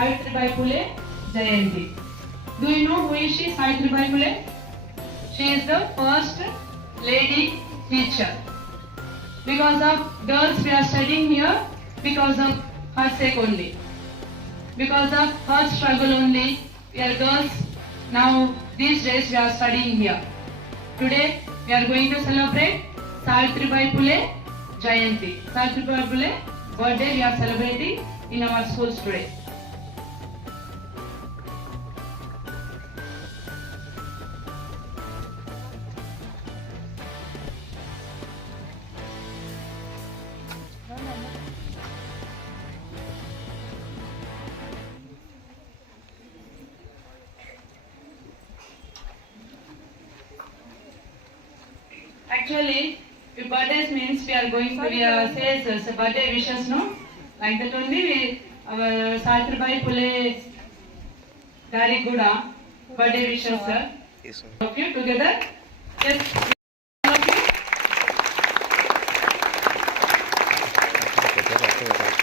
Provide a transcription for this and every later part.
Savitribai Phule Jayanti. Do you know who is she, Savitribai Phule? She is the first lady teacher. Because of girls we are studying here, because of her sake only. Because of her struggle only, we are girls. Now these days we are studying here. Today we are going to celebrate Savitribai Phule Jayanti. Savitribai Phule birthday we are celebrating in our schools today. Says uh, birthday wishes, no? Like that only we our Savitribai Phule Gari Guda birthday wishes, sir. Yes, ma'am. All of you together. Yes. all of you. Okay, better, okay, better.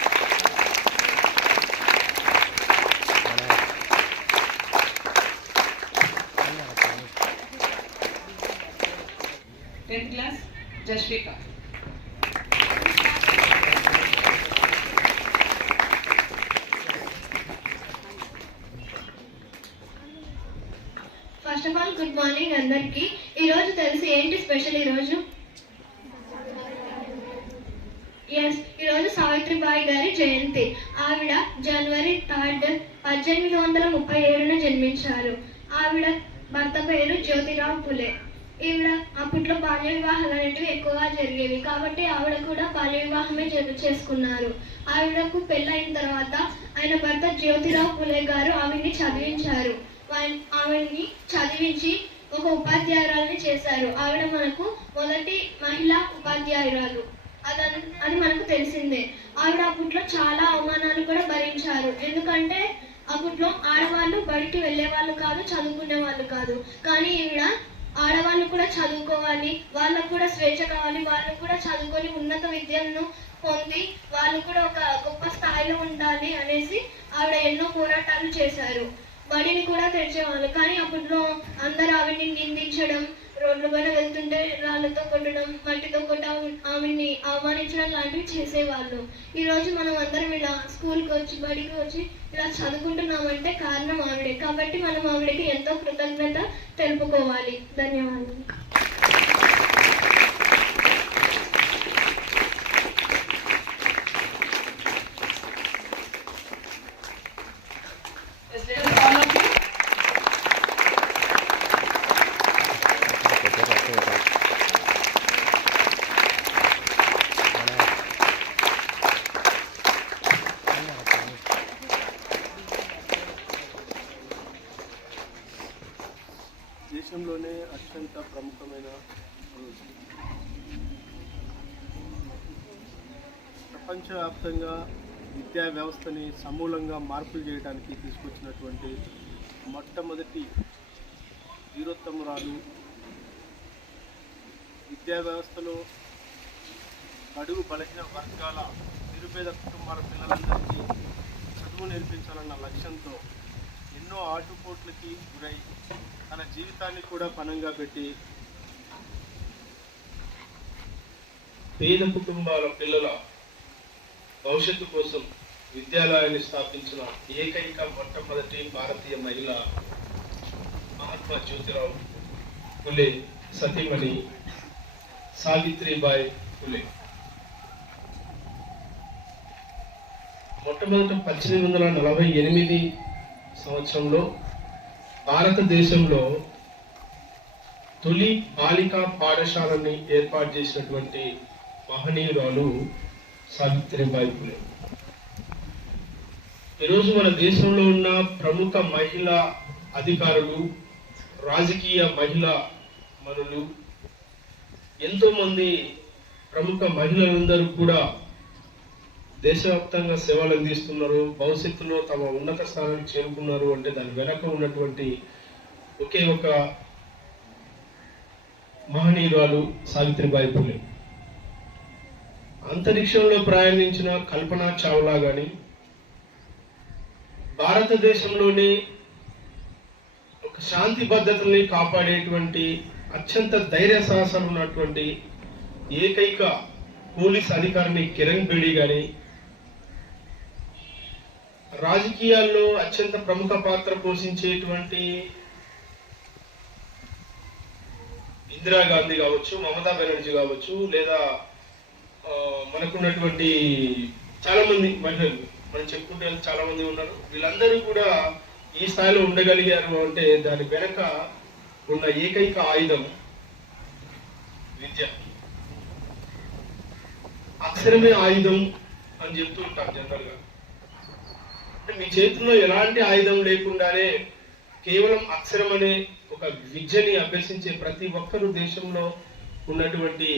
Tenth class, Jashvika. First of all good morning అందరికి. ఈ రోజు తెలిసి ఏంటి special ఈ రోజు? Yes ఈ రోజు సావిత్రిబాయి గారి జయంతి. ఆవిడ జనవరి థర్డ్ పద్దెనిమిది వందల ముప్పై ఏడున జన్మించారు. ఆవిడ భర్త పేరు జ్యోతిరావు పులే. ఈవిడ అప్పట్లో బాల్య వివాహాలు అనేటివి ఎక్కువగా జరిగేవి కాబట్టి ఆవిడ కూడా బాల్య వివాహమే జరు చేసుకున్నారు. ఆవిడకు పెళ్ళైన తర్వాత ఆయన భర్త జ్యోతిరావు పులే గారు ఆవిడ్ని చదివించారు. వా- చదివించి ఒక ఉపాధ్యాయురాలని చేశారు. ఆవిడ మనకు మొదటి మహిళా ఉపాధ్యాయురాలు. అదన్ అది మనకు తెలిసిందే. ఆవిడ అప్పట్లో చాలా అవమానాలు కూడా భరించారు. ఎందుకంటే అప్పట్లో ఆడవాళ్ళు బయటికి వెళ్ళే వాళ్ళు కాదు చదువుకునే వాళ్ళు కాదు. కానీ ఈవిడ ఆడవాళ్ళు కూడా చదువుకోవాలి వాళ్ళకు కూడా స్వేచ్ఛ కావాలి వాళ్ళు కూడా చదువుకొని ఉన్నత విద్యను పొంది వాళ్ళు కూడా ఒక గొప్ప స్థాయిలో ఉండాలి అనేసి ఆవిడ ఎన్నో పోరాటాలు చేశారు. బడిని కూడా తెరిచేవాళ్ళు కానీ అప్పట్లో అందరు ఆవిడ్ని నిందించడం రోడ్ల పైన వెళ్తుంటే రాళ్ళతో కొట్టడం మట్టితో కొట్ట ఆవిడ్ని అవమానించడం లాంటివి చేసేవాళ్ళు. ఈరోజు మనం అందరం ఇలా స్కూల్కి వచ్చి బడికి వచ్చి ఇలా చదువుకుంటున్నామంటే కారణం ఆవిడే. కాబట్టి మనం ఆవిడకి ఎంతో కృతజ్ఞత తెలుపుకోవాలి. ధన్యవాదాలు Yes, ladies, all of you. Okay, better, okay, better. దేశంలోనే అత్యంత ప్రముఖమైన రోజు ప్రపంచవ్యాప్తంగా విద్యా వ్యవస్థని సమూలంగా మార్పులు చేయడానికి తీసుకొచ్చినటువంటి మొట్టమొదటి వీరోత్తమురాలు విద్యా వ్యవస్థలో గడువు బలహీన వర్గాల నిరుపేద కుటుంబాల పిల్లలందరికీ చదువు నేర్పించాలన్న లక్ష్యంతో ఎన్నో ఆటుపోట్లకి గురై తన జీవితాన్ని కూడా పణంగా పెట్టి పేద కుటుంబాల పిల్లల భవిష్యత్తు కోసం విద్యాలయాన్ని స్థాపించిన ఏకైక మొట్టమొదటి భారతీయ మహిళ మహాత్మా జ్యోతిరావు ఫులే సతీమణి సావిత్రిబాయి ఫులే. మొట్టమొదట పద్దెనిమిది వందల నలభై ఎనిమిది సంవత్సరంలో భారతదేశంలో తొలి బాలికా పాఠశాలని ఏర్పాటు చేసినటువంటి మహనీయురాలు సావిత్రిబాయి ఫులే ఈరోజు మన దేశంలో ఉన్న ప్రముఖ మహిళా అధికారులు రాజకీయ మహిళా మనులు ఎంతో మంది ప్రముఖ మహిళలందరూ కూడా దేశవ్యాప్తంగా సేవలు అందిస్తున్నారు భవిష్యత్తులో తమ ఉన్నత స్థానానికి చేరుకున్నారు అంటే దాని వెనక ఉన్నటువంటి ఒకే ఒక మహనీయురాలు సావిత్రిబాయి పూలే. అంతరిక్షంలో ప్రయాణించిన కల్పన చావ్లా కానీ భారతదేశంలోని ఒక శాంతి భద్రతల్ని కాపాడేటువంటి అత్యంత ధైర్య సాహసాలు ఉన్నటువంటి ఏకైక పోలీస్ అధికారిని కిరణ్ బేడి గాని రాజకీయాల్లో అత్యంత ప్రముఖ పాత్ర పోషించేటువంటి ఇందిరాగాంధీ కావచ్చు మమతా బెనర్జీ కావచ్చు లేదా మనకున్నటువంటి చాలా మంది మహిళలు మనం చెప్పుకుంటే చాలా మంది ఉన్నారు. వీళ్ళందరూ కూడా ఈ స్థాయిలో ఉండగలిగారు అంటే దాని వెనక ఉన్న ఏకైక ఆయుధం విద్య. అక్షరమే ఆయుధం అని చెప్తూ ఉంటారు జనరల్గా అంటే మీ చేతుల్లో ఎలాంటి ఆయుధం లేకుండానే కేవలం అక్షరం అనే ఒక విద్యని అభ్యసించే ప్రతి ఒక్కరు దేశంలో ఉన్నటువంటి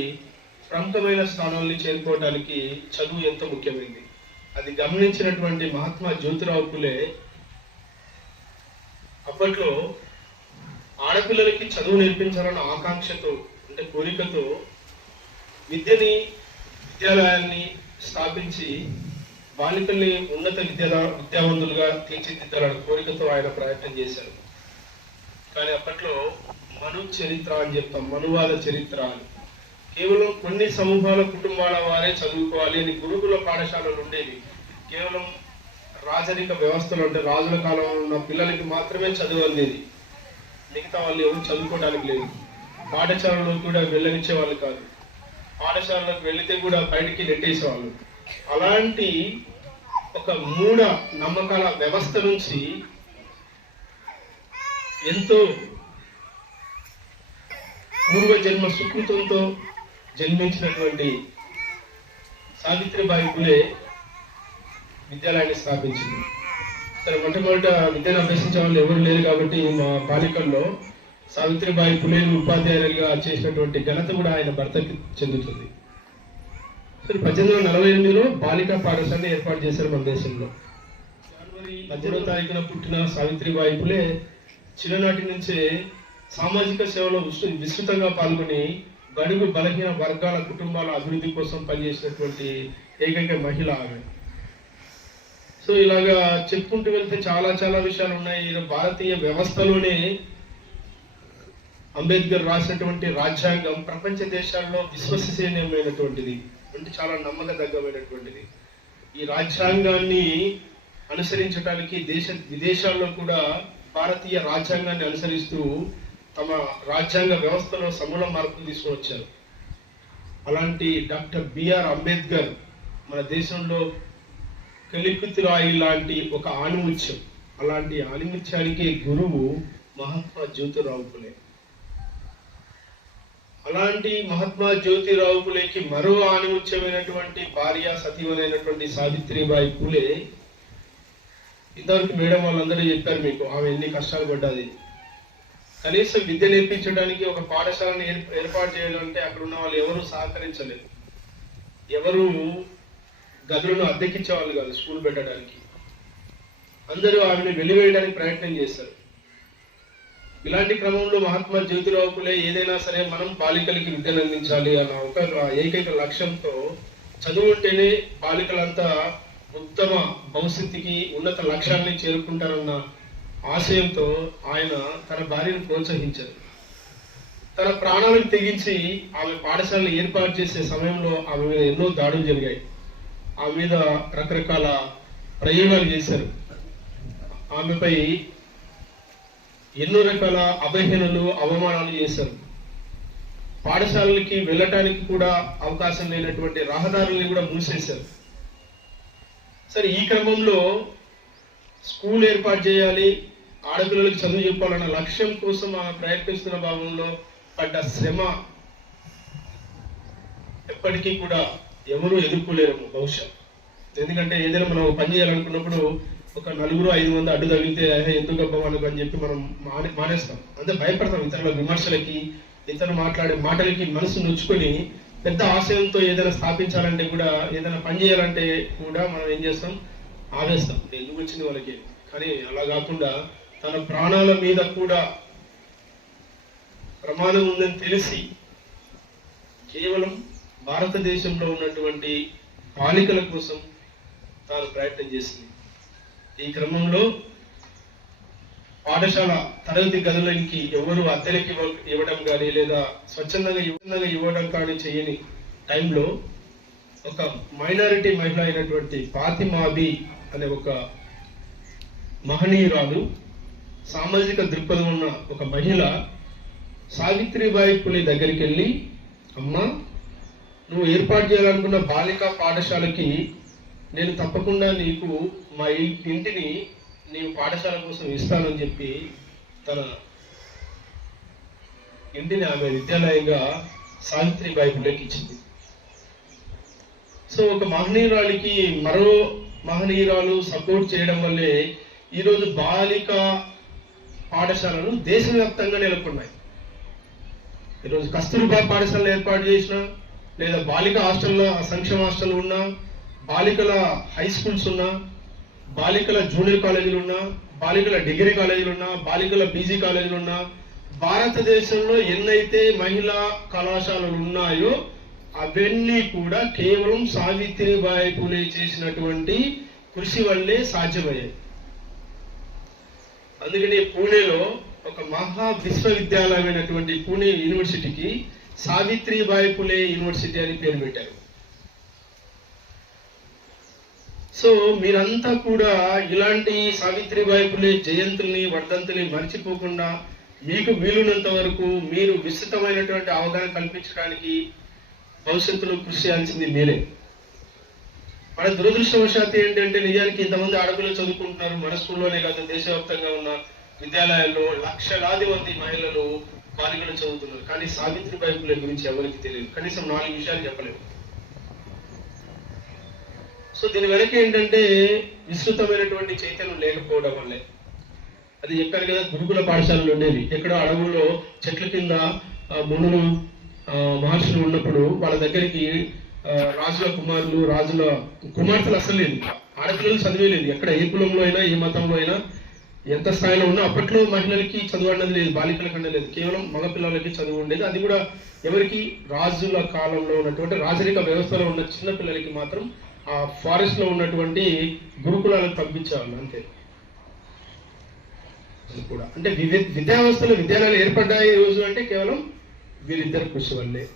ప్రముఖమైన స్థానాల్ని చేరుకోవడానికి చదువు ఎంతో ముఖ్యమైంది? అది గమనించినటువంటి మహాత్మా జ్యోతిరావు పులే అప్పట్లో ఆడపిల్లలకి చదువు నేర్పించాలన్న ఆకాంక్షతో అంటే కోరికతో విద్యని విద్యాలయాన్ని స్థాపించి బాలికల్ని ఉన్నత విద్యా విద్యావంతులుగా తీర్చిదిద్దాలన్న కోరికతో ఆయన ప్రయత్నం చేశారు. కానీ అప్పట్లో మను చరిత్ర అని చెప్తాం మనువాద చరిత్ర అని. కేవలం కొన్ని సమూహాల కుటుంబాల వారే చదువుకోవాలి అని గురుకుల పాఠశాలలు ఉండేవి. కేవలం రాజరిక వ్యవస్థలు అంటే రాజుల కాలంలో ఉన్న పిల్లలకి మాత్రమే చదువు అందేది. మిగతా వాళ్ళు ఎవరు చదువుకోవడానికి లేదు పాఠశాలలో కూడా వెళ్ళనిచ్చే వాళ్ళు కాదు. పాఠశాలలకు వెళితే కూడా బయటికి నెట్టేసేవాళ్ళు. అలాంటి ఒక మూఢ నమ్మకాల వ్యవస్థ నుంచి ఎంతో పూర్వజన్మ సుకృతంతో జన్మించినటువంటి సావిత్రిబాయి పులే విద్యాలయాన్ని స్థాపించింది. సరే మొట్టమొదట విద్యను అభ్యసించే వాళ్ళు ఎవరు లేరు కాబట్టి మా బాలికల్లో సావిత్రిబాయి పులేని ఉపాధ్యాయులుగా చేసినటువంటి ఘనత కూడా ఆయన భర్తకి చెందుతుంది. సరే పద్దెనిమిది వందల నలభై ఎనిమిదిలో బాలికా పాఠశాలని ఏర్పాటు చేశారు మన దేశంలో. జనవరి పద్దెనిమిదో తారీఖున పుట్టిన సావిత్రిబాయి పులే చిన్ననాటి నుంచే సామాజిక సేవలో విస్తృతంగా పాల్గొని బడుగు బలహీన వర్గాల కుటుంబాల అభివృద్ధి కోసం పనిచేసినటువంటి ఏకైక మహిళ ఆమె. సో ఇలాగా చెప్పుకుంటూ వెళ్తే చాలా చాలా విషయాలు ఉన్నాయి. ఈ భారతీయ వ్యవస్థలోనే అంబేద్కర్ రాసినటువంటి రాజ్యాంగం ప్రపంచ దేశాల్లో విశ్వసనీయమైనటువంటిది అంటే చాలా నమ్మకదగ్గమైనటువంటిది ఈ రాజ్యాంగాన్ని అనుసరించడానికి దేశ విదేశాల్లో కూడా భారతీయ రాజ్యాంగాన్ని అనుసరిస్తూ తమ రాజ్యాంగ వ్యవస్థలో సమూల మార్పులు తీసుకువచ్చారు అలాంటి డాక్టర్ బిఆర్ అంబేద్కర్ మన దేశంలో కలిపితురాయి లాంటి ఒక ఆణిముత్యం. అలాంటి ఆణిముత్యానికి గురువు మహాత్మా జ్యోతిరావు పులే అలాంటి మహాత్మా జ్యోతిరావు పులేకి మరో ఆణిముత్యమైనటువంటి భార్య సతీవనైనటువంటి సావిత్రిబాయి పులే. ఇంతవరకు మేడం వాళ్ళందరూ చెప్పారు మీకు ఆమె ఎన్ని కష్టాలు పడ్డది. కనీసం విద్య నేర్పించడానికి ఒక పాఠశాలను ఏర్పాటు చేయాలంటే అక్కడ ఉన్న వాళ్ళు ఎవరు సహకరించలేదు. ఎవరు గదులను అద్దెకిచ్చే వాళ్ళు కాదు స్కూల్ పెట్టడానికి. అందరూ ఆమెను వెలివేయడానికి ప్రయత్నం చేశారు. ఇలాంటి క్రమంలో మహాత్మా జ్యోతిరావు పులే ఏదైనా సరే మనం బాలికలకి విద్యను అందించాలి అన్న ఒక ఏకైక లక్ష్యంతో చదువు ఉంటేనే బాలికలంతా ఉత్తమ భవిష్యత్తుకి ఉన్నత లక్ష్యాన్ని చేరుకుంటారన్న ఆశయంతో ఆయన తన భార్యను ప్రోత్సహించారు. తన ప్రాణాలను తెగించి ఆమె పాఠశాలను ఏర్పాటు చేసే సమయంలో ఆమె మీద ఎన్నో దాడులు జరిగాయి. ఆమె మీద రకరకాల ప్రయోగాలు చేశారు. ఆమెపై ఎన్నో రకాల అభయహీనలు అవమానాలు చేశారు. పాఠశాలలకి వెళ్ళటానికి కూడా అవకాశం లేనటువంటి రహదారుల్ని కూడా మూసేశారు. సరే ఈ క్రమంలో స్కూల్ ఏర్పాటు చేయాలి ఆడపిల్లలకు చదువు చెప్పాలన్న లక్ష్యం కోసం ఆమె ప్రయత్నిస్తున్న భాగంలో పడ్డ శ్రమ ఎప్పటికీ కూడా ఎవరు ఎదుర్కోలేరు బహుశా. ఎందుకంటే ఏదైనా మనం పని చేయాలనుకున్నప్పుడు ఒక నలుగురు ఐదు మంది అడ్డు తగిలితే ఎందుకు గొప్ప అని చెప్పి మనం మానే మానేస్తాం. అంటే భయపడతాం ఇతరుల విమర్శలకి ఇతరులు మాట్లాడే మాటలకి మనసు నొచ్చుకొని పెద్ద ఆశయంతో ఏదైనా స్థాపించాలంటే కూడా ఏదైనా పని చేయాలంటే కూడా మనం ఏం చేస్తాం? ఆవేస్తాం. ఎందుకు వచ్చింది వాళ్ళకి? కానీ అలా కాకుండా తన ప్రాణాల మీద కూడా ప్రమాదం ఉందని తెలిసి కేవలం భారతదేశంలో ఉన్నటువంటి బాలికల కోసం తాను ప్రయత్నం చేసింది. ఈ క్రమంలో పాఠశాల తరగతి గదులకి ఎవరు అద్దెలకి ఇవ్వడం కానీ లేదా స్వచ్ఛందంగా ఇవ్వడంగా ఇవ్వడం కానీ చేయని టైంలో ఒక మైనారిటీ మహిళ అయినటువంటి పాతిమాబి అనే ఒక మహనీయురాలు సామాజిక దృక్పథం ఉన్న ఒక మహిళ సావిత్రిబాయి పులి దగ్గరికి వెళ్ళి అమ్మ నువ్వు ఏర్పాటు చేయాలనుకున్న బాలికా పాఠశాలకి నేను తప్పకుండా నీకు మా ఇంటిని నీవు పాఠశాల కోసం ఇస్తానని చెప్పి తన ఇంటిని ఆమె విద్యాలయంగా సావిత్రిబాయి పులికి ఇచ్చింది. సో ఒక మహనీయురాలికి మరో మహనీయురాలు సపోర్ట్ చేయడం వల్లే ఈరోజు బాలిక పాఠశాలలు దేశవ్యాప్తంగా నెలకొన్నాయి. ఈరోజు కస్తూర్బా పాఠశాలను ఏర్పాటు చేసిన లేదా బాలిక హాస్టల్లో సంక్షేమ హాస్టల్ ఉన్నా బాలికల హై స్కూల్స్ ఉన్నా బాలికల జూనియర్ కాలేజీలు ఉన్నా బాలికల డిగ్రీ కాలేజీలు ఉన్నా బాలికల పీజీ కాలేజీలు ఉన్నా భారతదేశంలో ఎన్నైతే మహిళా కళాశాలలు ఉన్నాయో అవన్నీ కూడా కేవలం సావిత్రిబాయి పూలే చేసినటువంటి కృషి వల్లే సాధ్యమయ్యాయి. అందుకని పూణేలో ఒక మహా విశ్వవిద్యాలయమైనటువంటి పూణే యూనివర్సిటీకి సావిత్రిబాయి పులే యూనివర్సిటీ అని పేరు పెట్టారు. సో మీరంతా కూడా ఇలాంటి సావిత్రిబాయి పులే జయంతుల్ని వర్ధంతుల్ని మర్చిపోకుండా మీకు వీలున్నంత వరకు మీరు విస్తృతమైనటువంటి అవగాహన కల్పించడానికి భవిష్యత్తులో కృషి చేయాల్సింది మీరే మన దురదృష్టవశాత్తు ఏంటంటే నిజానికి ఇంతమంది అడవులు చదువుకుంటున్నారు. మన స్కూల్లోనే కాదు దేశవ్యాప్తంగా ఉన్న విద్యాలయాల్లో లక్షలాది మంది మహిళలు బాలికలు చదువుతున్నారు. కానీ సావిత్రిబాయి పులే గురించి ఎవరికి తెలియదు. కనీసం నాలుగు విషయాలు చెప్పలేము. సో దీని వెనక ఏంటంటే విస్తృతమైనటువంటి చైతన్యం లేకపోవడం వల్లే. అది చెప్పాను కదా గురుకుల పాఠశాలలు ఉండేవి. ఎక్కడో అడవుల్లో చెట్ల కింద మునులు మహర్షులు ఉన్నప్పుడు వాళ్ళ దగ్గరికి రాజుల కుమారులు రాజుల కుమార్తెలు అసలు లేదు ఆడపిల్లలు చదివేలేదు ఎక్కడ ఏ కులంలో అయినా ఏ మతంలో అయినా ఎంత స్థాయిలో ఉన్నా అప్పట్లో మహిళలకి చదువు అన్నది లేదు బాలికల కన్నా లేదు. కేవలం మగపిల్లలకి చదువు ఉండేది. అది కూడా ఎవరికి రాజుల కాలంలో ఉన్నటువంటి రాజరిక వ్యవస్థలో ఉన్న చిన్న పిల్లలకి మాత్రం ఆ ఫారెస్ట్లో ఉన్నటువంటి గురుకులాలకు పంపించేవాళ్ళు అంతే. అది కూడా. అంటే వివి- విద్యా వ్యవస్థలో విద్యాలయాలు ఏర్పడ్డాయి రోజు అంటే కేవలం వీరిద్దరి కృషి వల్లే.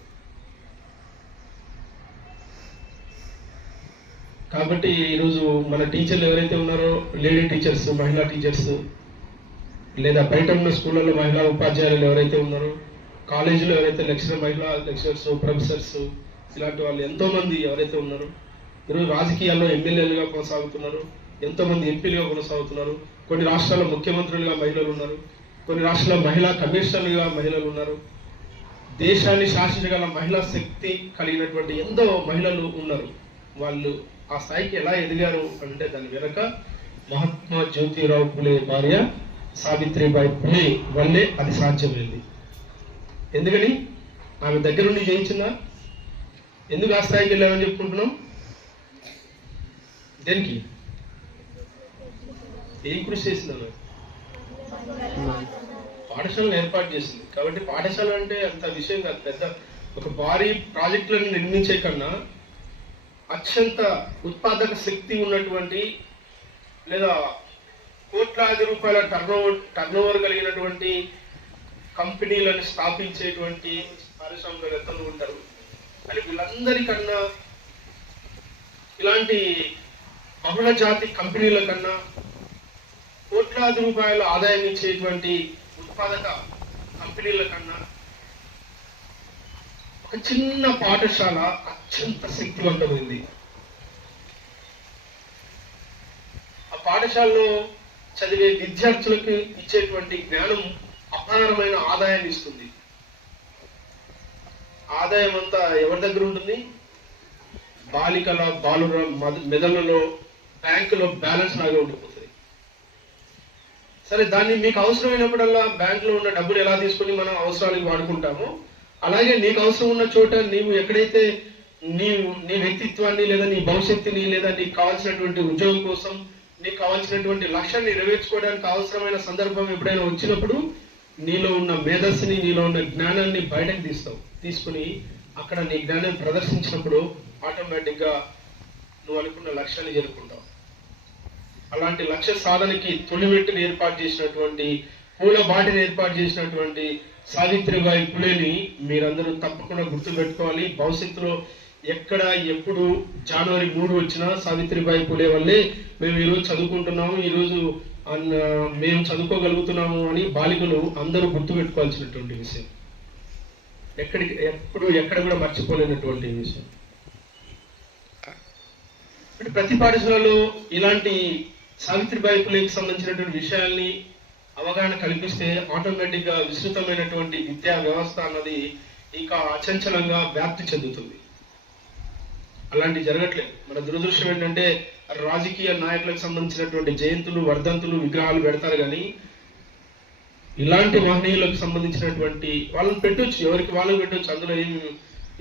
కాబట్టి ఈరోజు మన టీచర్లు ఎవరైతే ఉన్నారో లేడీ టీచర్స్ మహిళా టీచర్స్ లేదా బయట ఉన్న స్కూళ్ళలో మహిళా ఉపాధ్యాయులు ఎవరైతే ఉన్నారో కాలేజీలో ఎవరైతే లెక్చరర్ మహిళా లెక్చరర్స్ ప్రొఫెసర్స్ ఇలాంటి వాళ్ళు ఎంతోమంది ఎవరైతే ఉన్నారో ఈరోజు రాజకీయాల్లో ఎమ్మెల్యేలుగా కొనసాగుతున్నారు ఎంతోమంది ఎంపీలుగా కొనసాగుతున్నారు కొన్ని రాష్ట్రాల్లో ముఖ్యమంత్రులుగా మహిళలు ఉన్నారు కొన్ని రాష్ట్రాల్లో మహిళా కమిషనర్లుగా మహిళలు ఉన్నారు. దేశాన్ని శాసించగల మహిళా శక్తి కలిగినటువంటి ఎంతో మహిళలు ఉన్నారు. వాళ్ళు ఆ స్థాయికి ఎలా ఎదిగారు అంటే దాని వెనక మహాత్మా జ్యోతిరావు పులే భార్య సావిత్రిబాయి పులే వల్లే అది సాధ్యమైంది. ఎందుకని? ఆమె దగ్గర నుండి జయించిందా? ఎందుకు ఆ స్థాయికి వెళ్ళామని చెప్పుకుంటున్నాం? దేనికి? ఏం కృషి చేసింది పాఠశాలను ఏర్పాటు చేసింది. కాబట్టి పాఠశాల అంటే అంత విషయం కాదు. పెద్ద ఒక భారీ ప్రాజెక్టులను నిర్మించే కన్నా అత్యంత ఉత్పాదక శక్తి ఉన్నటువంటి లేదా కోట్లాది రూపాయల టర్నోవర్ టర్నోవర్ కలిగినటువంటి కంపెనీలను స్థాపించేటువంటి పారిశ్రామికవేత్తలు ఉంటారు. కానీ వీళ్ళందరికన్నా ఇలాంటి బహుళ జాతి కంపెనీల కన్నా కోట్లాది రూపాయల ఆదాయం ఇచ్చేటువంటి ఉత్పాదక కంపెనీల కన్నా చిన్న పాఠశాల అత్యంత శక్తివంతమైంది. ఆ పాఠశాలలో చదివే విద్యార్థులకు ఇచ్చేటువంటి జ్ఞానం అపారమైన ఆదాయాన్ని ఇస్తుంది. ఆదాయం అంతా ఎవరి దగ్గర ఉంటుంది? బాలికల బాలుర మద- మెదళ్ళలో బ్యాంకులో బ్యాలెన్స్ లాగా ఉండిపోతుంది. సరే దాన్ని మీకు అవసరమైనప్పుడల్లా బ్యాంకులో ఉన్న డబ్బులు ఎలా తీసుకొని మనం అవసరాలకు వాడుకుంటామో అలాగే నీకు అవసరం ఉన్న చోట నీవు ఎక్కడైతే నీ నీ వ్యక్తిత్వాన్ని లేదా నీ భవిష్యత్తుని లేదా నీకు కావాల్సినటువంటి ఉద్యోగం కోసం నీకు కావాల్సినటువంటి లక్ష్యాన్ని నెరవేర్చుకోవడానికి అవసరమైన సందర్భం ఎప్పుడైనా వచ్చినప్పుడు నీలో ఉన్న మేధస్సుని నీలో ఉన్న జ్ఞానాన్ని బయటకు తీస్తావు. తీసుకుని అక్కడ నీ జ్ఞానం ప్రదర్శించినప్పుడు ఆటోమేటిక్గా నువ్వు అనుకున్న లక్ష్యాన్ని చేరుకుంటావు అలాంటి లక్ష్య సాధనకి తొలిమెట్టును ఏర్పాటు చేసినటువంటి పూల బాటిని ఏర్పాటు చేసినటువంటి సావిత్రిబాయి పులేని మీరందరూ తప్పకుండా గుర్తుపెట్టుకోవాలి. భవిష్యత్తులో ఎక్కడ ఎప్పుడు జనవరి మూడు వచ్చినా సావిత్రిబాయి పులే వల్లే మేము ఈరోజు చదువుకుంటున్నాము. ఈరోజు అన్న మేము చదువుకోగలుగుతున్నాము అని బాలికలు అందరూ గుర్తుపెట్టుకోవాల్సినటువంటి విషయం. ఎక్కడికి ఎప్పుడు ఎక్కడ కూడా మర్చిపోలేనటువంటి విషయం. అంటే ప్రతి పాఠశాలలో ఇలాంటి సావిత్రిబాయి పులేకి సంబంధించినటువంటి విషయాల్ని అవగాహన కల్పిస్తే ఆటోమేటిక్గా విస్తృతమైనటువంటి విద్యా వ్యవస్థ అన్నది ఇంకా అచంచలంగా వ్యాప్తి చెందుతుంది. అలాంటి జరగట్లేదు. మన దురదృష్టం ఏంటంటే రాజకీయ నాయకులకు సంబంధించినటువంటి జయంతులు వర్ధంతులు విగ్రహాలు పెడతారు కానీ ఇలాంటి మహనీయులకు సంబంధించినటువంటి వాళ్ళని పెట్టొచ్చు. ఎవరికి వాళ్ళకి పెట్టొచ్చు అందులో ఏమి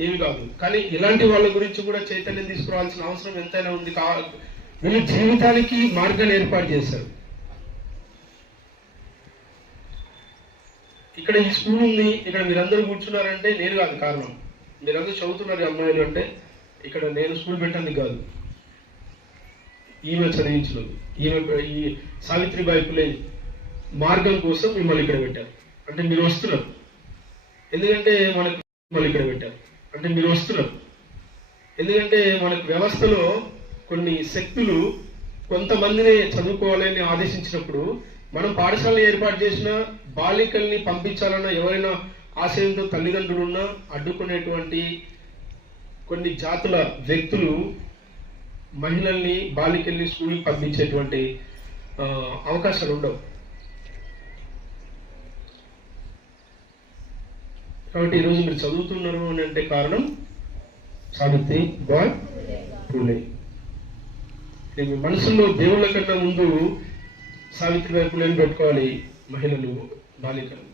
ఏమి కాదు. కానీ ఇలాంటి వాళ్ళ గురించి కూడా చైతన్యం తీసుకురావాల్సిన అవసరం ఎంతైనా ఉంది. కా వీళ్ళు జీవితానికి మార్గాన్ని ఏర్పాటు చేశారు. ఇక్కడ ఈ స్కూల్ ఉంది ఇక్కడ మీరందరూ కూర్చున్నారంటే నేను కాదు కారణం. మీరందరూ చదువుతున్నారు అమ్మాయిలు అంటే ఇక్కడ నేను స్కూల్ పెట్టడానికి కాదు. ఈమె చదివించలేదు. ఈమె ఈ సావిత్రిబాయి పులే మార్గం కోసం మిమ్మల్ని ఇక్కడ పెట్టారు. అంటే మీరు వస్తున్నారు. ఎందుకంటే మనకు మిమ్మల్ని ఇక్కడ పెట్టారు. అంటే మీరు వస్తున్నారు. ఎందుకంటే మనకు వ్యవస్థలో కొన్ని శక్తులు కొంతమందిని చదువుకోవాలని ఆదేశించినప్పుడు మనం పాఠశాలను ఏర్పాటు చేసిన బాలికల్ని పంపించాలన్న ఎవరైనా ఆశయంతో తల్లిదండ్రులు ఉన్నా అడ్డుకునేటువంటి కొన్ని జాతుల వ్యక్తులు మహిళల్ని బాలికల్ని స్కూల్కి పంపించేటువంటి అవకాశాలు ఉండవు. కాబట్టి ఈరోజు మీరు చదువుతున్నారు అని అంటే కారణం సావిత్రి బాయ్ పూలే మీ మనసులో దేవుళ్ళ కన్నా ముందు సావిత్రిబాయి పూలేని పెట్టుకోవాలి మహిళలు బాలికలు.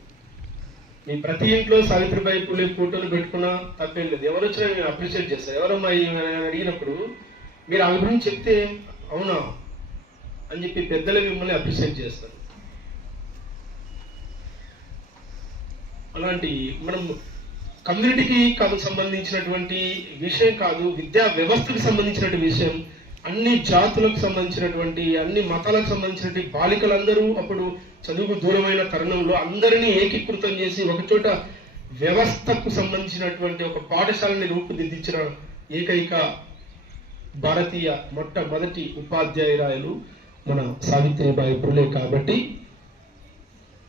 మీ ప్రతి ఇంట్లో సావిత్రిబాయి పూలే ఫోటోలు పెట్టుకున్నా తప్పేం లేదు. ఎవరు వచ్చినా నేను అప్రిషియేట్ చేస్తాను ఎవరమ్మా అడిగినప్పుడు మీరు ఆమె గురించి చెప్తే అవునా? అని చెప్పి పెద్దలే మిమ్మల్ని అప్రిషియేట్ చేస్తారు. అలాంటి మనం కమ్యూనిటీకి కాదు సంబంధించినటువంటి విషయం కాదు విద్యా వ్యవస్థకు సంబంధించినటువంటి విషయం. అన్ని జాతులకు సంబంధించినటువంటి అన్ని మతాలకు సంబంధించినటువంటి బాలికలందరూ అప్పుడు చదువుకు దూరమైన తరుణంలో అందరినీ ఏకీకృతం చేసి ఒకచోట వ్యవస్థకు సంబంధించినటువంటి ఒక పాఠశాలని రూపుదిద్దించిన ఏకైక భారతీయ మొట్టమొదటి ఉపాధ్యాయురాయలు మన సావిత్రిబాయి పులే కాబట్టి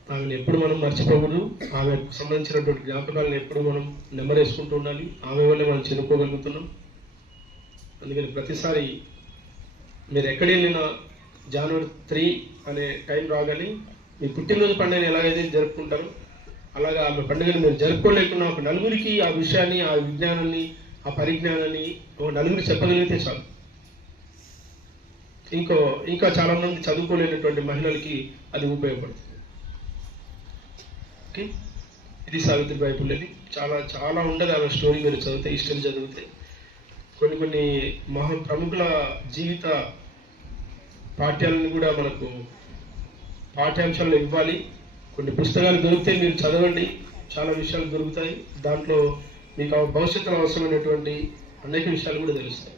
ఆమెను ఎప్పుడు మనం మర్చిపోకూడదు. ఆమెకు సంబంధించినటువంటి జ్ఞాపకాలను ఎప్పుడు మనం నెమరేసుకుంటూ ఉండాలి. ఆమె వల్లే మనం చదువుకోగలుగుతున్నాం అందుకని ప్రతిసారి మీరు ఎక్కడ వెళ్ళినా జనవరి త్రీ అనే టైం రాగానే మీ పుట్టినరోజు పండుగను ఎలాగైతే జరుపుకుంటారో అలాగా ఆమె పండుగని మీరు జరుపుకోలేకున్నా ఒక నలుగురికి ఆ విషయాన్ని ఆ విజ్ఞానాన్ని ఆ పరిజ్ఞానాన్ని ఒక నలుగురు చెప్పగలిగితే చాలు. ఇంకో ఇంకా చాలా మంది చదువుకోలేనటువంటి మహిళలకి అది ఉపయోగపడుతుంది. ఓకే ఇది సావిత్రిబాయి పుల్లెది చాలా చాలా ఉండదు ఆమె స్టోరీ మీరు చదివితే ఇష్టం చదివితే. కొన్ని కొన్ని మహా ప్రముఖుల జీవిత పాఠ్యాలను కూడా మనకు పాఠ్యాంశాలు ఇవ్వాలి. కొన్ని పుస్తకాలు దొరికితే మీరు చదవండి. చాలా విషయాలు దొరుకుతాయి. దాంట్లో మీకు భవిష్యత్తులో అవసరమైనటువంటి అనేక విషయాలు కూడా తెలుస్తాయి.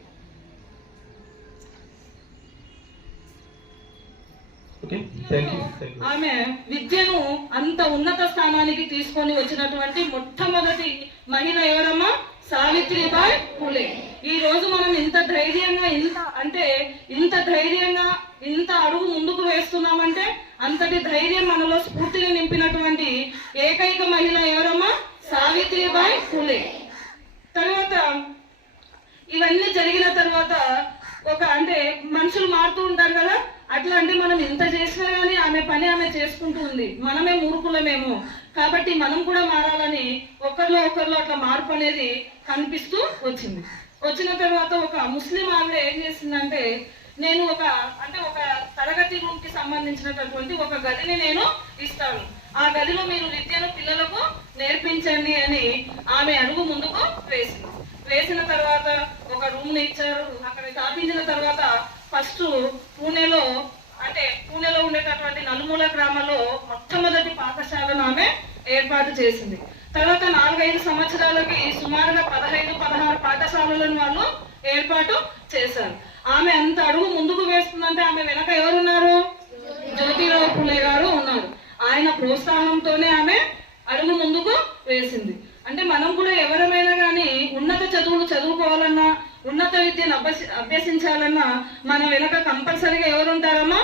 ఓకే? థ్యాంక్ యూ ఆమె విద్యను అంత ఉన్నత స్థానానికి తీసుకొని వచ్చినటువంటి మొట్టమొదటి మహిళ ఎవరమ్మా? సావిత్రిబాయ్ పూలే. ఈ రోజు మనం ఇంత ధైర్యంగా ఇంత అంటే ఇంత ధైర్యంగా ఇంత అడుగు ముందుకు వేస్తున్నామంటే అంతటి ధైర్యం మనలో స్ఫూర్తిగా నింపినటువంటి ఏకైక మహిళ ఎవరమ్మా? సావిత్రిబాయ్ పూలే. తర్వాత ఇవన్నీ జరిగిన తర్వాత ఒక అంటే మనుషులు మారుతూ ఉంటారు కదా అట్లా అంటే మనం ఇంత చేసినా కానీ ఆమె పని ఆమె చేసుకుంటూ ఉంది. మనమే మూర్ఖులమేమో. కాబట్టి మనం కూడా మారాలని ఒకరిలో ఒకరిలో అట్లా మార్పు అనేది కనిపిస్తూ వచ్చింది. వచ్చిన తర్వాత ఒక ముస్లిం ఆవిడ ఏం చేసిందంటే నేను ఒక అంటే ఒక తరగతి రూమ్కి సంబంధించినటువంటి ఒక గదిని నేను ఇస్తాను. ఆ గదిలో మీరు విద్యను పిల్లలకు నేర్పించండి అని ఆమె అడుగు ముందుకు వేసింది. వేసిన తర్వాత ఒక రూమ్ ఇచ్చారు. అక్కడ స్థాపించిన తర్వాత ఫస్ట్ పూణేలో అంటే పూణెలో ఉండేటటువంటి నలుమూల గ్రామంలో మొట్టమొదటి పాఠశాలను ఆమె ఏర్పాటు చేసింది. తర్వాత నాలుగైదు సంవత్సరాలకి సుమారుగా పదహైదు పదహారు పాఠశాలలను వాళ్ళు ఏర్పాటు చేశారు. ఆమె అంత అడుగు ముందుకు వేస్తుందంటే ఆమె వెనక ఎవరున్నారు? జ్యోతిరావు పులే గారు ఉన్నారు. ఆయన ప్రోత్సాహంతోనే ఆమె అడుగు ముందుకు వేసింది. అంటే మనం కూడా ఎవరమైనా కానీ ఉన్నత చదువులు చదువుకోవాలన్నా ఉన్నత విద్యను అభ్యసి అభ్యసించాలన్నా మన వెనక కంపల్సరీగా ఎవరు ఉంటారమ్మా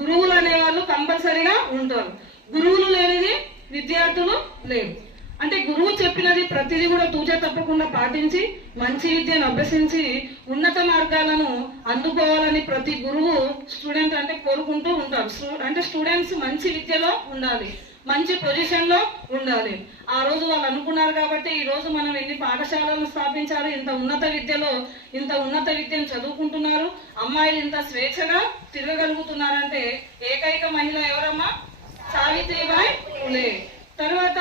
గురువులు అనేవాళ్ళు కంపల్సరీగా ఉంటారు. గురువులు లేనిది విద్యార్థులు లేరు. అంటే గురువు చెప్పినది ప్రతిదీ కూడా తూచ తప్పకుండా పాటించి మంచి విద్యను అభ్యసించి ఉన్నత మార్గాలను అందుకోవాలని ప్రతి గురువు స్టూడెంట్ అంటే కోరుకుంటూ ఉంటారు. అంటే స్టూడెంట్స్ మంచి విద్యలో ఉండాలి. మంచి పొజిషన్లో ఉండాలి. ఆ రోజు వాళ్ళు అనుకున్నారు కాబట్టి ఈ రోజు మనం ఎన్ని పాఠశాలలు స్థాపించారు ఇంత ఉన్నత విద్యలో ఇంత ఉన్నత విద్యను చదువుకుంటున్నారు అమ్మాయిలు ఇంత స్వేచ్ఛగా తిరగగలుగుతున్నారంటే ఏకైక మహిళ ఎవరమ్మా? సావిత్రిబాయి ఫులే. తర్వాత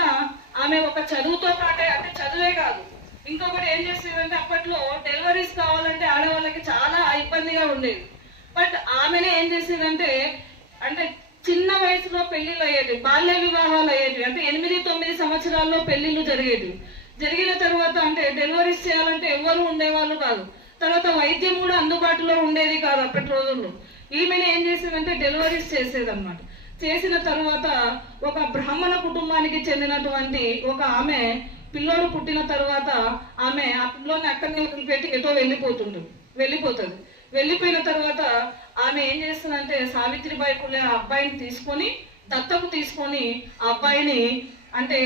ఆమె ఒక చదువుతో పాటే అంటే చదువే కాదు. ఇంకొకటి ఏం చేసేదంటే అప్పట్లో డెలివరీస్ కావాలంటే ఆడవాళ్ళకి చాలా ఇబ్బందిగా ఉండేది. బట్ ఆమెనే ఏం చేసేదంటే అంటే చిన్న వయసులో పెళ్ళిళ్ళు అయ్యేది బాల్య వివాహాలు అయ్యేవి అంటే ఎనిమిది తొమ్మిది సంవత్సరాల్లో పెళ్ళిళ్ళు జరిగేది జరిగిన తర్వాత అంటే డెలివరీస్ చేయాలంటే ఎవ్వరు ఉండేవాళ్ళు కాదు. తర్వాత వైద్యం కూడా అందుబాటులో ఉండేది కాదు అప్పటి రోజుల్లో. ఈమెను ఏం చేసేదంటే డెలివరీస్ చేసేదన్నమాట. చేసిన తర్వాత ఒక బ్రాహ్మణ కుటుంబానికి చెందినటువంటి ఒక ఆమె పిల్లోడు పుట్టిన తర్వాత ఆమె ఆ పిల్లోని అక్కడనే వదిలిపెట్టి ఎటో వెళ్ళిపోతుంటుంది వెళ్ళిపోతుంది. వెళ్ళిపోయిన తర్వాత ఆమె ఏం చేస్తుందంటే సావిత్రిబాయి కులే ఆ అబ్బాయిని తీసుకొని దత్తకు తీసుకొని ఆ అబ్బాయిని అంటే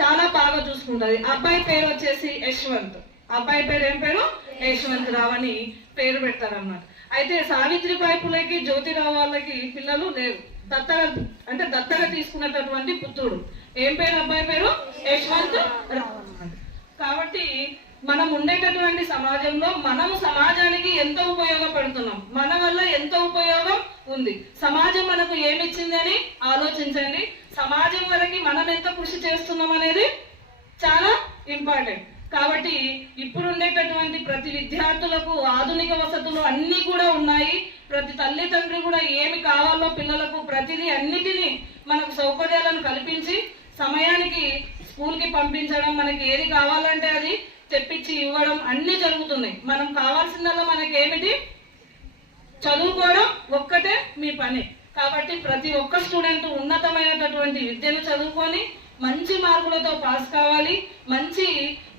చాలా బాగా చూసుకుంటుంది. అబ్బాయి పేరు వచ్చేసి యశ్వంత్. అబ్బాయి పేరు ఏం పేరు? యశ్వంత్ రావు అని పేరు పెడతారన్నమాట. అయితే సావిత్రిబాయి పులకి జ్యోతిరావు వాళ్ళకి పిల్లలు లేరు. దత్తగా అంటే దత్తగా తీసుకున్నటువంటి పుత్రుడు ఏం పేరు? అబ్బాయి పేరు? యశ్వంత్ రావు అన్నమాట. కాబట్టి మనం ఉండేటటువంటి సమాజంలో మనము సమాజానికి ఎంత ఉపయోగపడుతున్నాం. మన వల్ల ఎంత ఉపయోగం ఉంది. సమాజం మనకు ఏమిచ్చిందని ఆలోచించండి. సమాజం వరకు మనం ఎంత కృషి చేస్తున్నాం అనేది చాలా ఇంపార్టెంట్. కాబట్టి ఇప్పుడు ఉండేటటువంటి ప్రతి విద్యార్థులకు ఆధునిక వసతులు అన్నీ కూడా ఉన్నాయి. ప్రతి తల్లిదండ్రి కూడా ఏమి కావాలో పిల్లలకు ప్రతిదీ అన్నిటినీ మనకు సౌకర్యాలను కల్పించి సమయానికి స్కూల్కి పంపించడం మనకి ఏది కావాలంటే అది తెప్పించి ఇవ్వడం అన్నీ జరుగుతున్నాయి. మనం కావాల్సిందల్లా మనకి ఏమిటి చదువుకోవడం ఒక్కటే మీ పని. కాబట్టి ప్రతి ఒక్క స్టూడెంట్ ఉన్నతమైనటువంటి విద్యను చదువుకొని మంచి మార్కులతో పాస్ కావాలి మంచి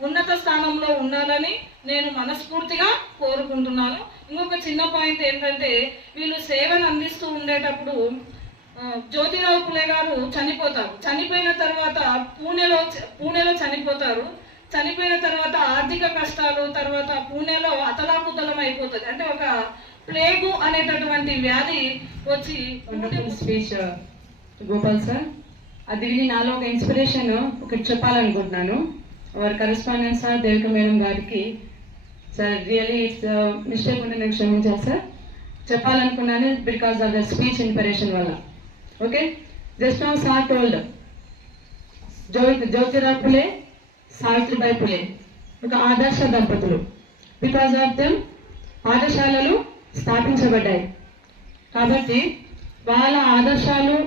ఉన్నత స్థానంలో ఉండాలని నేను మనస్ఫూర్తిగా కోరుకుంటున్నాను. ఇంకొక చిన్న పాయింట్ ఏంటంటే వీళ్ళు సేవను అందిస్తూ ఉండేటప్పుడు జ్యోతిరావు పులే గారు చనిపోతారు. చనిపోయిన తర్వాత పూణేలో పూణేలో చనిపోతారు. చనిపోయిన తర్వాత ఆర్థిక కష్టాలు తర్వాత పూణేలో అతలాకుతలం అయిపోతుంది. అంటే ఒక ప్లేగు అనేటటువంటి వ్యాధి వచ్చి స్పీచ్ uh, గోపాల్ సార్ అది విని నాలో ఒక ఇన్స్పిరేషన్ ఒకటి చెప్పాలనుకుంటున్నాను. వారి కరెస్పాండెంట్ సార్ దేవిక మేడం గారికి. సార్ రియలీ ఇట్స్ మిస్టేక్ ఉంటే నేను క్షమించాలి సార్ చెప్పాలనుకున్నాను because of the speech inspiration వల్ల. Okay just now sir told Jyoti Jyotirao Phule Savitribai Phule ఒక ఆదర్శ దంపతులు. బికాస్ ఆఫ్ దెమ్ పాఠశాలలు స్థాపించబడ్డాయి. కాబట్టి వాళ్ళ ఆదర్శాలు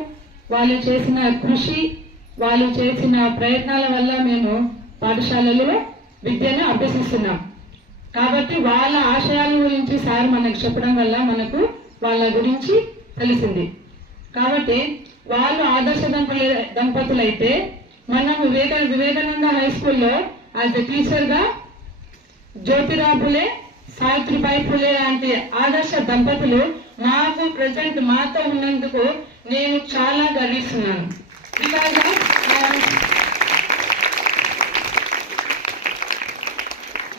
వాళ్ళు చేసిన కృషి వాళ్ళు చేసిన ప్రయత్నాల వల్ల మేము పాఠశాలలో విద్యను అభ్యసిస్తున్నాం. కాబట్టి వాళ్ళ ఆశయాల గురించి సార్ మనకు చెప్పడం వల్ల మనకు వాళ్ళ గురించి తెలిసింది. కాబట్టి వాళ్ళు ఆదర్శ దంపతులు దంపతులైతే మనం వివేక వివేకానంద హై స్కూల్లో యాజ్ ఎ టీచర్గా జ్యోతిరావు పులే సావిత్రిబాయి పులే లాంటి ఆదర్శ దంపతులు మాకు ప్రజెంట్ మాతో ఉన్నందుకు నేను చాలా గర్విస్తున్నాను. బికాజ్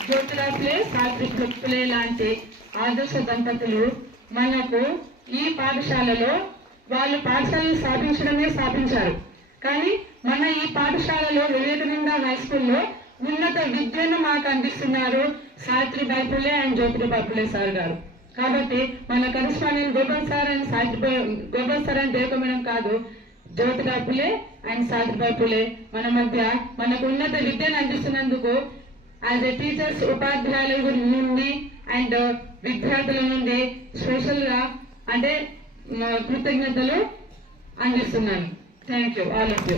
జ్యోతిరావు పులే సావిత్రి పులే లాంటి ఆదర్శ దంపతులు మనకు ఈ పాఠశాలలో వాళ్ళు పాఠశాలను స్థాపించడమే స్థాపించారు. కానీ మన ఈ పాఠశాలలో వివేకానంద హై స్కూల్లో ఉన్నత విద్యను మాకు అందిస్తున్నారు సావిత్రిబాయి పులే అండ్ జ్యోతిబాయి పులే సార్ గారు. కాబట్టి మన correspondent Gopal sir and Savitribai Gopal sir and Devaka కాదు జ్యోతి పులే అండ్ సావిత్రిబాయి పులే మన మధ్య మనకు ఉన్నత విద్యను అందిస్తున్నందుకు యాజ్ ఎ టీచర్స్ ఉపాధ్యాయుల నుండి అండ్ విద్యార్థుల నుండి స్పెషల్గా అంటే కృతజ్ఞతలు అందిస్తున్నాను. Thank you all of you